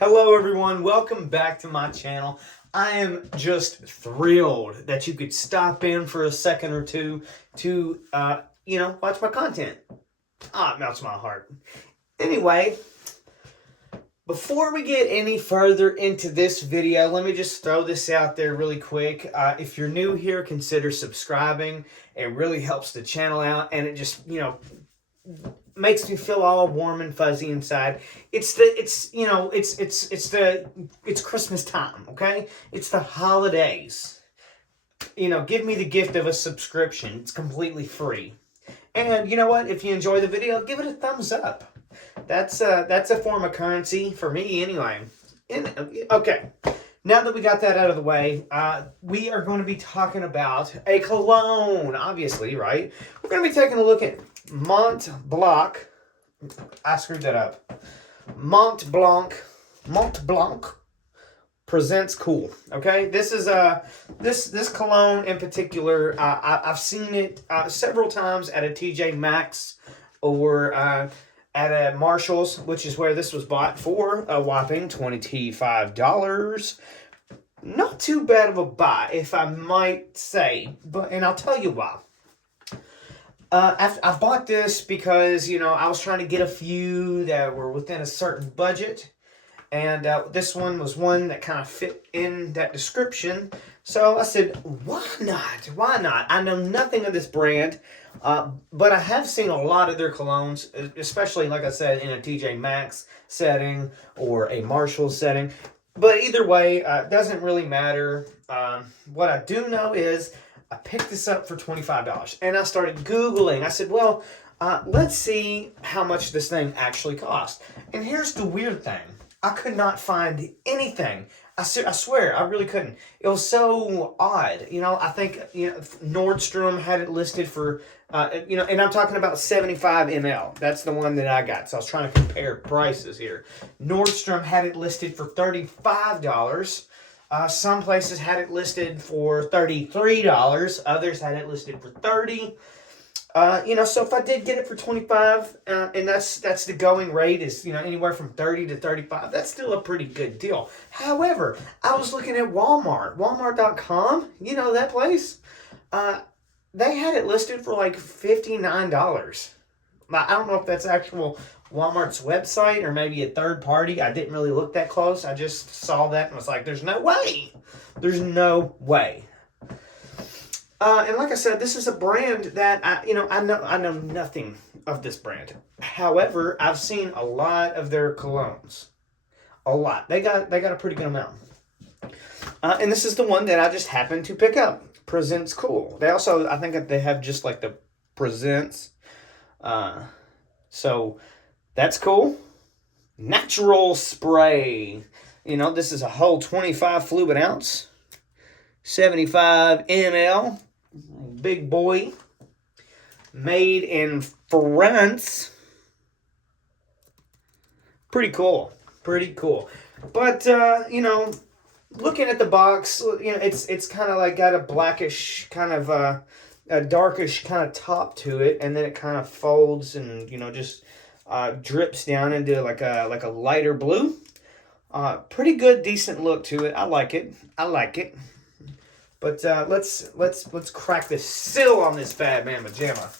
Hello everyone, welcome back to my channel. I am just thrilled that you could stop in for a second or two to, watch my content. It melts my heart. Anyway, before we get any further into this video, let me just throw this out there really quick. If you're new here, consider subscribing. It really helps the channel out, and it just, makes me feel all warm and fuzzy inside. It's Christmas time, okay? It's the holidays. Give me the gift of a subscription. It's completely free. And you know what? If you enjoy the video, give it a thumbs up. That's a form of currency for me anyway. Okay. Now that we got that out of the way, we are going to be talking about a cologne, obviously, right? We're going to be taking a look at Mont Blanc. I screwed that up. Mont Blanc presents cool. Okay, this is this cologne in particular. I've seen it several times at a TJ Maxx or at a Marshall's, which is where this was bought for a whopping $25. Not too bad of a buy, if I might say, and I'll tell you why. I bought this because, I was trying to get a few that were within a certain budget. And this one was one that kind of fit in that description. So I said, why not? Why not? I know nothing of this brand, but I have seen a lot of their colognes, especially, like I said, in a TJ Maxx setting or a Marshall setting. But either way, it doesn't really matter. What I do know is I picked this up for $25, and I started Googling. I said, well, let's see how much this thing actually cost. And here's the weird thing. I could not find anything. I swear, I really couldn't. It was so odd. I think, Nordstrom had it listed for, and I'm talking about 75 ml. That's the one that I got. So I was trying to compare prices here. Nordstrom had it listed for $35. Some places had it listed for $33. Others had it listed for $30. So if I did get it for $25, and that's the going rate is, anywhere from $30 to $35, that's still a pretty good deal. However, I was looking at Walmart, Walmart.com, that place, they had it listed for like $59. Now, I don't know if that's actual Walmart's website or maybe a third party. I didn't really look that close. I just saw that and was like, there's no way. There's no way. And like I said, this is a brand that I know nothing of this brand. However, I've seen a lot of their colognes. A lot. They got a pretty good amount. And this is the one that I just happened to pick up. Presents cool. They also, I think that they have just like the presents. So that's cool. Natural spray. This is a whole 25 fluid ounce. 75 ml. Big boy. Made in France. Pretty cool. Pretty cool. But, looking at the box, it's kind of like got a blackish kind of a darkish kind of top to it, and then it kind of folds and just drips down into like a lighter blue. Pretty good, decent look to it. I like it. But let's crack the seal on this bad man pajama.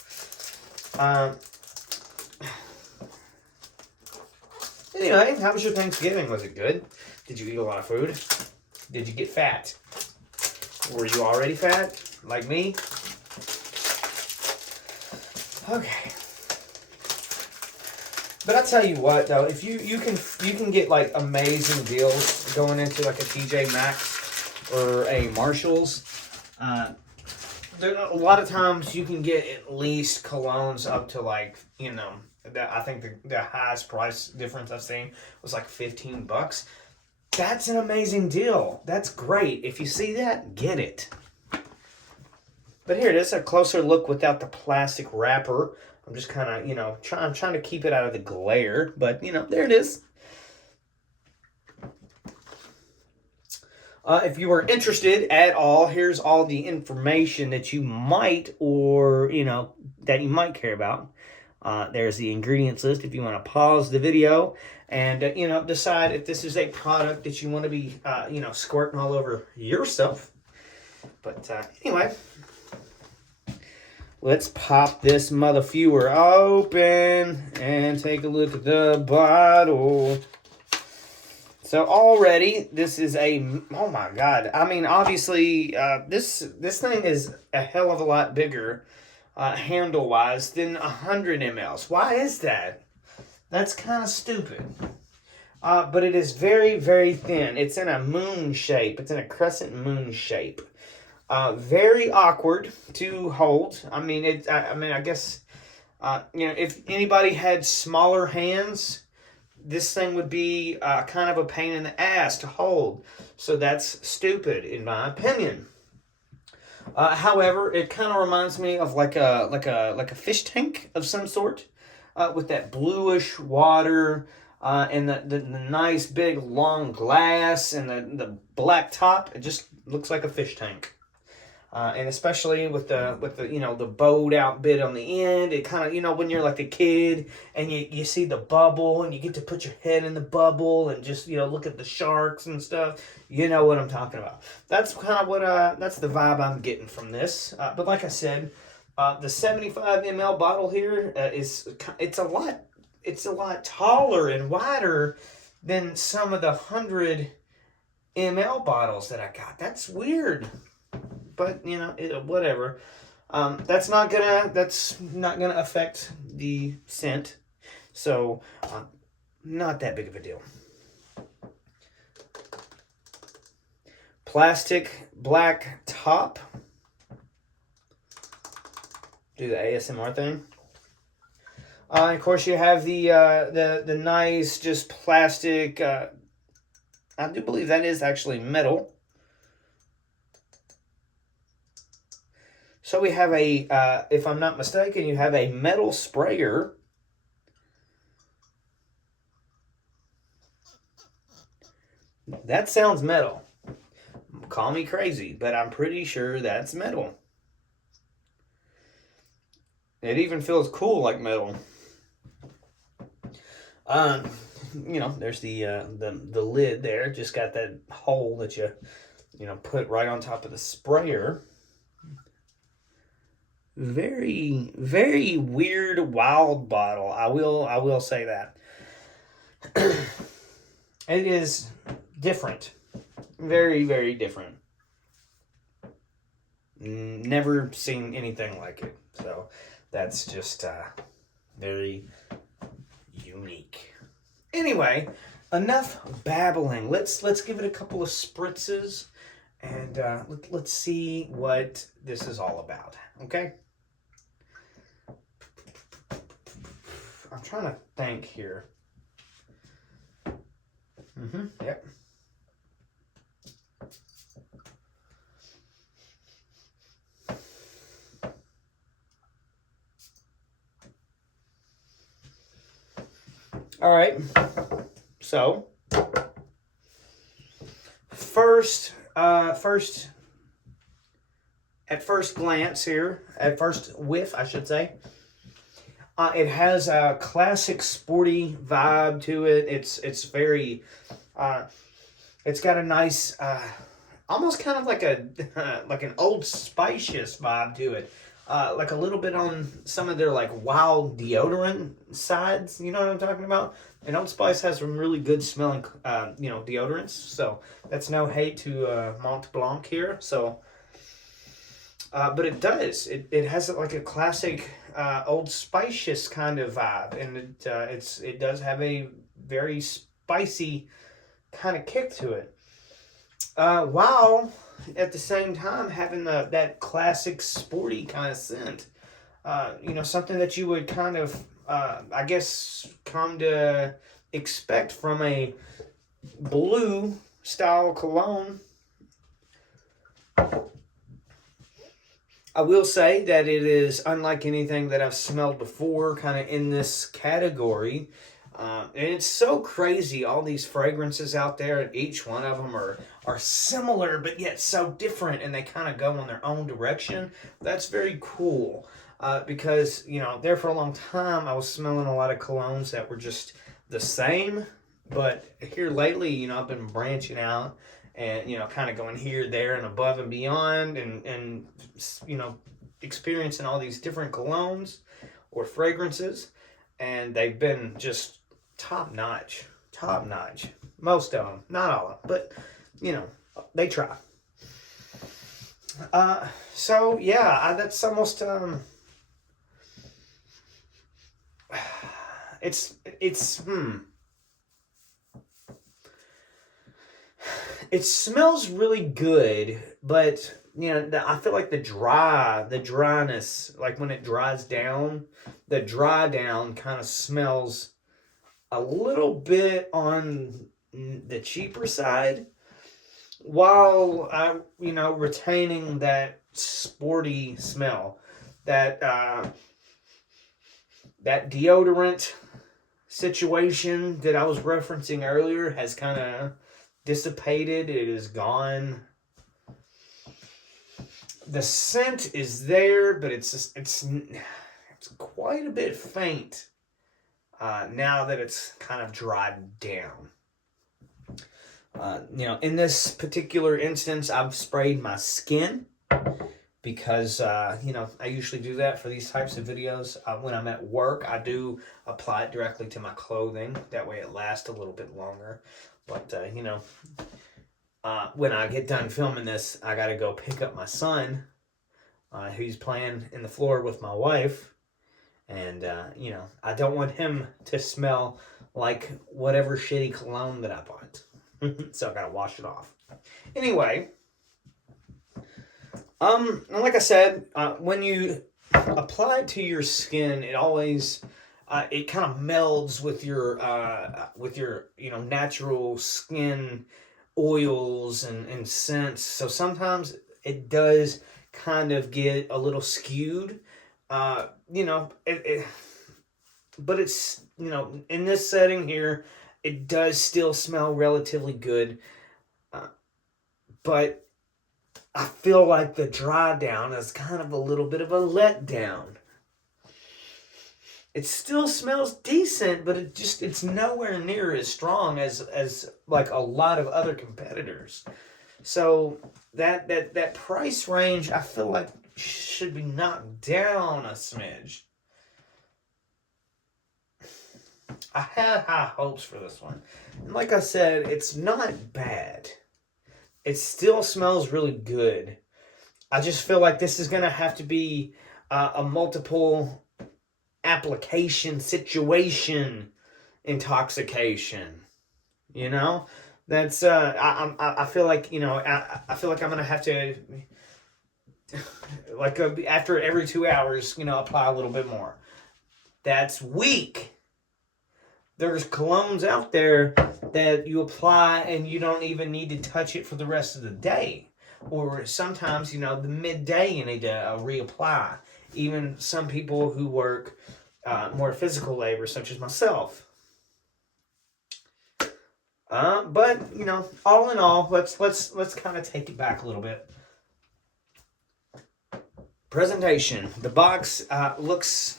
Anyway, how was your Thanksgiving? Was it good? Did you eat a lot of food? Did you get fat? Were you already fat like me? Okay. But I tell you what, though, if you can get like amazing deals going into like a TJ Maxx or a Marshall's. A lot of times you can get at least colognes up to like, I think the highest price difference I've seen was like $15. That's an amazing deal. That's great. If you see that, get it. But here it is, a closer look without the plastic wrapper. I'm just kind of, trying to keep it out of the glare. But, there it is. If you are interested at all, here's all the information that you might or, that you might care about. There's the ingredients list if you want to pause the video and, decide if this is a product that you want to be, squirting all over yourself. But anyway, let's pop this mother fewer open and take a look at the bottle. So already, this is oh my God. I mean, obviously, this thing is a hell of a lot bigger, handle-wise, than 100 mLs. Why is that? That's kind of stupid. But it is very, very thin. It's in a moon shape. It's in a crescent moon shape. Very awkward to hold. I mean, I guess, if anybody had smaller hands, this thing would be kind of a pain in the ass to hold. So that's stupid, in my opinion. However, it kind of reminds me of like a fish tank of some sort, with that bluish water, and the nice big long glass and the black top. It just looks like a fish tank. And especially with the the bowed out bit on the end, it kind of, when you're like a kid and you see the bubble and you get to put your head in the bubble and just, look at the sharks and stuff. You know what I'm talking about. That's kind of what, that's the vibe I'm getting from this. But like I said, the 75 ml bottle here it's a lot taller and wider than some of the 100 ml bottles that I got. That's weird. But whatever. That's not gonna affect the scent, so not that big of a deal. Plastic black top. Do the ASMR thing. Of course, you have the nice just plastic. I do believe that is actually metal. So we have if I'm not mistaken, you have a metal sprayer. That sounds metal. Call me crazy, but I'm pretty sure that's metal. It even feels cool like metal. There's the lid there. Just got that hole that you put right on top of the sprayer. Very, very weird, wild bottle. I will say that. It is different. Very, very different. Never seen anything like it. So that's just very unique. Anyway, enough babbling. Let's give it a couple of spritzes and let's see what this is all about. Okay? I'm trying to think here. Yep. All right. So, first, at first glance here, at first whiff, I should say, it has a classic sporty vibe to it. It's very, it's got a nice, almost kind of like like an Old Spice-ish vibe to it. Like a little bit on some of their like wild deodorant sides. You know what I'm talking about? And Old Spice has some really good smelling, deodorants. So that's no hate to Mont Blanc here. So, but it does. It has like a classic Old Spice-ish kind of vibe, and it does have a very spicy kind of kick to it. While at the same time having that classic sporty kind of scent. Something that you would kind of, I guess, come to expect from a blue style cologne. I will say that it is unlike anything that I've smelled before, kind of in this category. And it's so crazy, all these fragrances out there, and each one of them are similar, but yet so different, and they kind of go in their own direction. That's very cool. because, you know, there for a long time I was smelling a lot of colognes that were just the same. But here lately, you know, I've been branching out and, you know, kind of going here, there, and above and beyond, and you know, experiencing all these different colognes or fragrances, and they've been just top notch. Top notch. Most of them. Not all of them, but, you know, they try. So, yeah, that's almost, it's, it smells really good, but, you know, I feel like the dryness, like when it dries down, the dry down kind of smells a little bit on the cheaper side, while I, you know, retaining that sporty smell, that that deodorant situation that I was referencing earlier has kind of dissipated. It is gone. The scent is there, but it's quite a bit faint now that it's kind of dried down. You know, in this particular instance, I've sprayed my skin because, you know, I usually do that for these types of videos. When I'm at work, I do apply it directly to my clothing. That way it lasts a little bit longer. But, you know, when I get done filming this, I got to go pick up my son, who's playing in the floor with my wife. And, you know, I don't want him to smell like whatever shitty cologne that I bought. So I got to wash it off. Anyway, like I said, when you apply it to your skin, it always... it kind of melds with your you know, natural skin oils and scents. So sometimes it does kind of get a little skewed. You know, but it's, you know, in this setting here, it does still smell relatively good. But I feel like the dry down is kind of a little bit of a letdown. It still smells decent, but it's nowhere near as strong as like a lot of other competitors. So that price range, I feel like, should be knocked down a smidge. I had high hopes for this one. And like I said, it's not bad. It still smells really good. I just feel like this is going to have to be a multiple application situation intoxication. You know? That's, I feel like, you know, I feel like I'm going to have to, like, after every 2 hours, you know, apply a little bit more. That's weak. There's colognes out there that you apply and you don't even need to touch it for the rest of the day. Or sometimes, you know, the midday you need to reapply. Even some people who work more physical labor, such as myself. But, you know, all in all, let's kind of take it back a little bit. Presentation. The box looks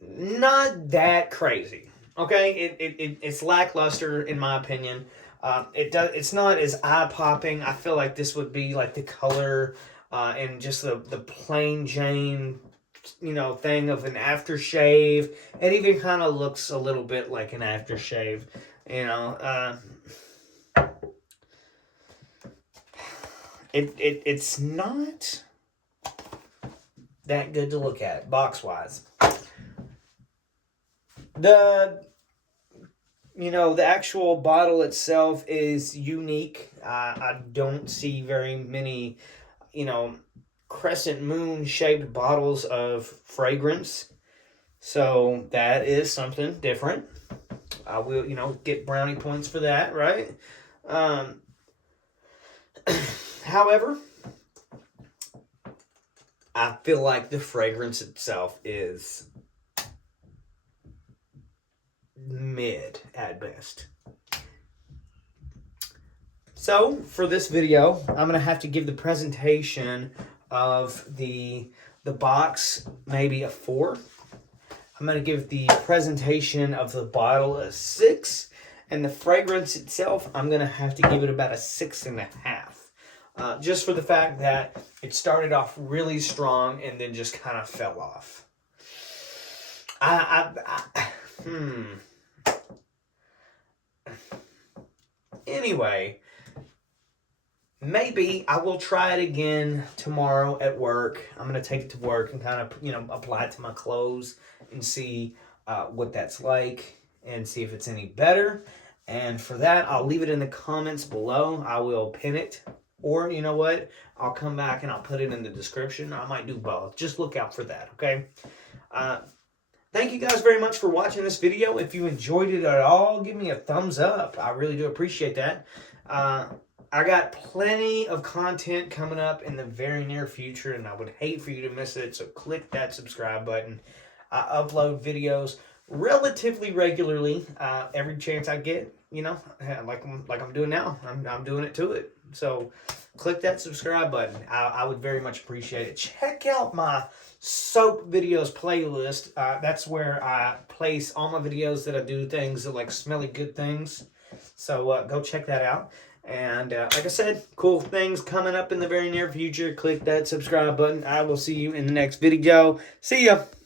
not that crazy. Okay, it's lackluster in my opinion. It's not as eye popping. I feel like this would be like the color and just the plain Jane, you know, thing of an aftershave. It even kind of looks a little bit like an aftershave, you know. It's not that good to look at box wise. The actual bottle itself is unique. I don't see very many, you know, crescent moon shaped bottles of fragrance. So that is something different. I will, you know, get brownie points for that, right? However, I feel like the fragrance itself is mid at best. So for this video, I'm gonna have to give the presentation of the box maybe a 4. I'm going to give the presentation of the bottle a 6. And the fragrance itself, I'm going to have to give it about a 6.5. Just for the fact that it started off really strong and then just kind of fell off. Anyway, maybe I will try it again tomorrow at work. I'm going to take it to work and kind of, apply it to my clothes and see what that's like and see if it's any better. And for that, I'll leave it in the comments below. I will pin it. Or, you know what? I'll come back and I'll put it in the description. I might do both. Just look out for that, okay? Thank you guys very much for watching this video. If you enjoyed it at all, give me a thumbs up. I really do appreciate that. I got plenty of content coming up in the very near future, and I would hate for you to miss it. So click that subscribe button. I upload videos relatively regularly. Every chance I get, like I'm doing now. I'm doing it to it. So click that subscribe button. I would very much appreciate it. Check out my soap videos playlist. That's where I place all my videos that I do things that like smelly good things. So go check that out. And like I said, cool things coming up in the very near future. Click that subscribe button. I will see you in the next video. See ya.